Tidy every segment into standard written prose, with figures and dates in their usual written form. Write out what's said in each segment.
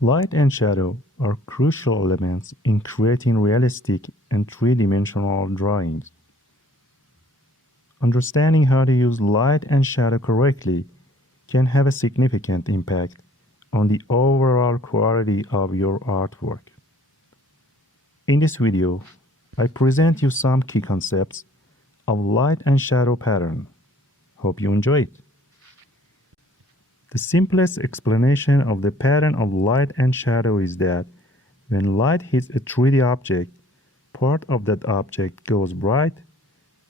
Light and shadow are crucial elements in creating realistic and three-dimensional drawings. Understanding how to use light and shadow correctly can have a significant impact on the overall quality of your artwork. In this video, I present you some key concepts of light and shadow pattern. Hope you enjoy it. The simplest explanation of the pattern of light and shadow is that when light hits a 3D object, part of that object goes bright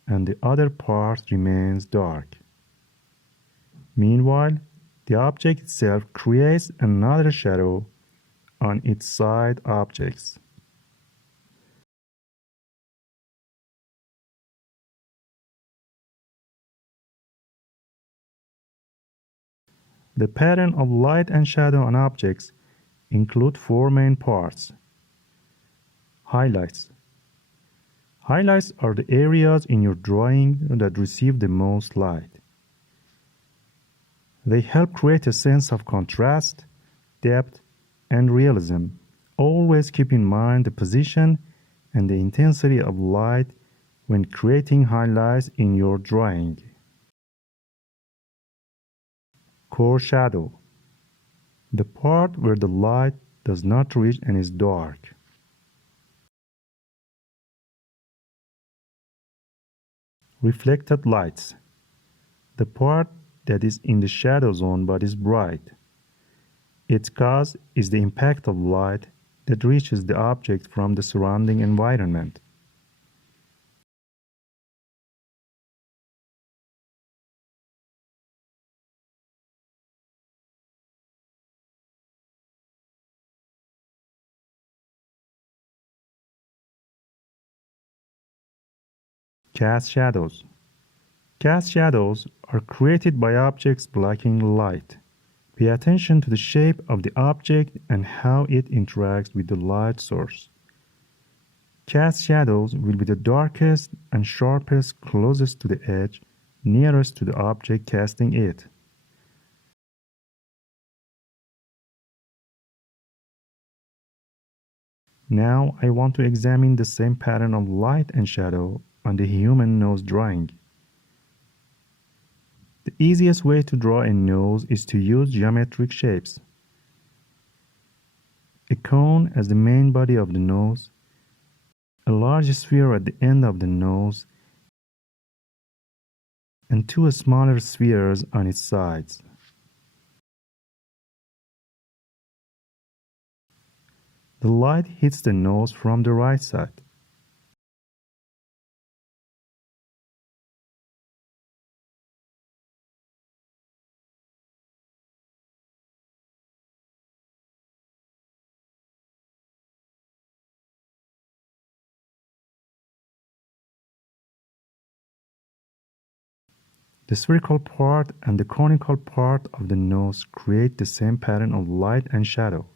and the other part remains dark. Meanwhile, the object itself creates another shadow on its side objects. The pattern of light and shadow on objects include four main parts. Highlights. Highlights are the areas in your drawing that receive the most light. They help create a sense of contrast, depth, and realism. Always keep in mind the position and the intensity of light when creating highlights in your drawing. Core shadow. The part where the light does not reach and is dark. Reflected lights. The part that is in the shadow zone but is bright. Its cause is the impact of light that reaches the object from the surrounding environment. Cast shadows. Cast shadows are created by objects blocking light. Pay attention to the shape of the object and how it interacts with the light source. Cast shadows will be the darkest and sharpest closest to the edge, nearest to the object casting it. Now I want to examine the same pattern of light and shadow on the human nose drawing. The easiest way to draw a nose is to use geometric shapes. A cone as the main body of the nose, a large sphere at the end of the nose, and two smaller spheres on its sides. The light hits the nose from the right side. The spherical part and the conical part of the nose create the same pattern of light and shadow.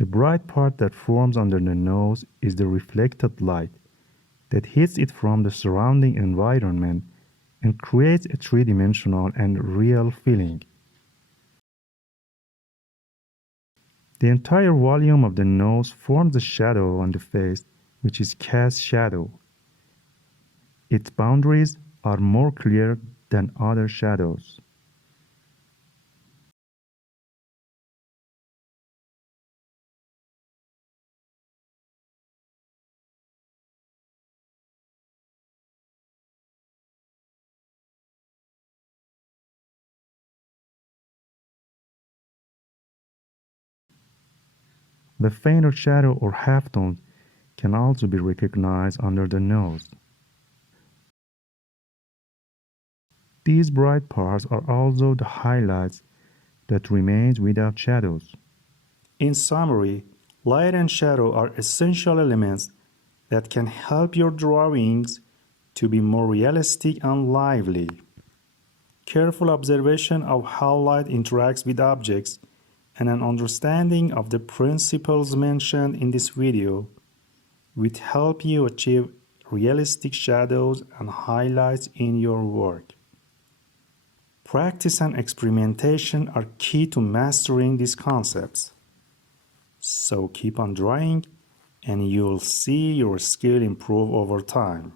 The bright part that forms under the nose is the reflected light that hits it from the surrounding environment and creates a three-dimensional and real feeling. The entire volume of the nose forms a shadow on the face, which is cast shadow. Its boundaries are more clear than other shadows. The fainter shadow or halftones can also be recognized under the nose. These bright parts are also the highlights that remain without shadows. In summary, Light and shadow are essential elements that can help your drawings to be more realistic and lively. Careful observation of how light interacts with objects and an understanding of the principles mentioned in this video will help you achieve realistic shadows and highlights in your work. Practice and experimentation are key to mastering these concepts. So keep on drawing and you'll see your skill improve over time.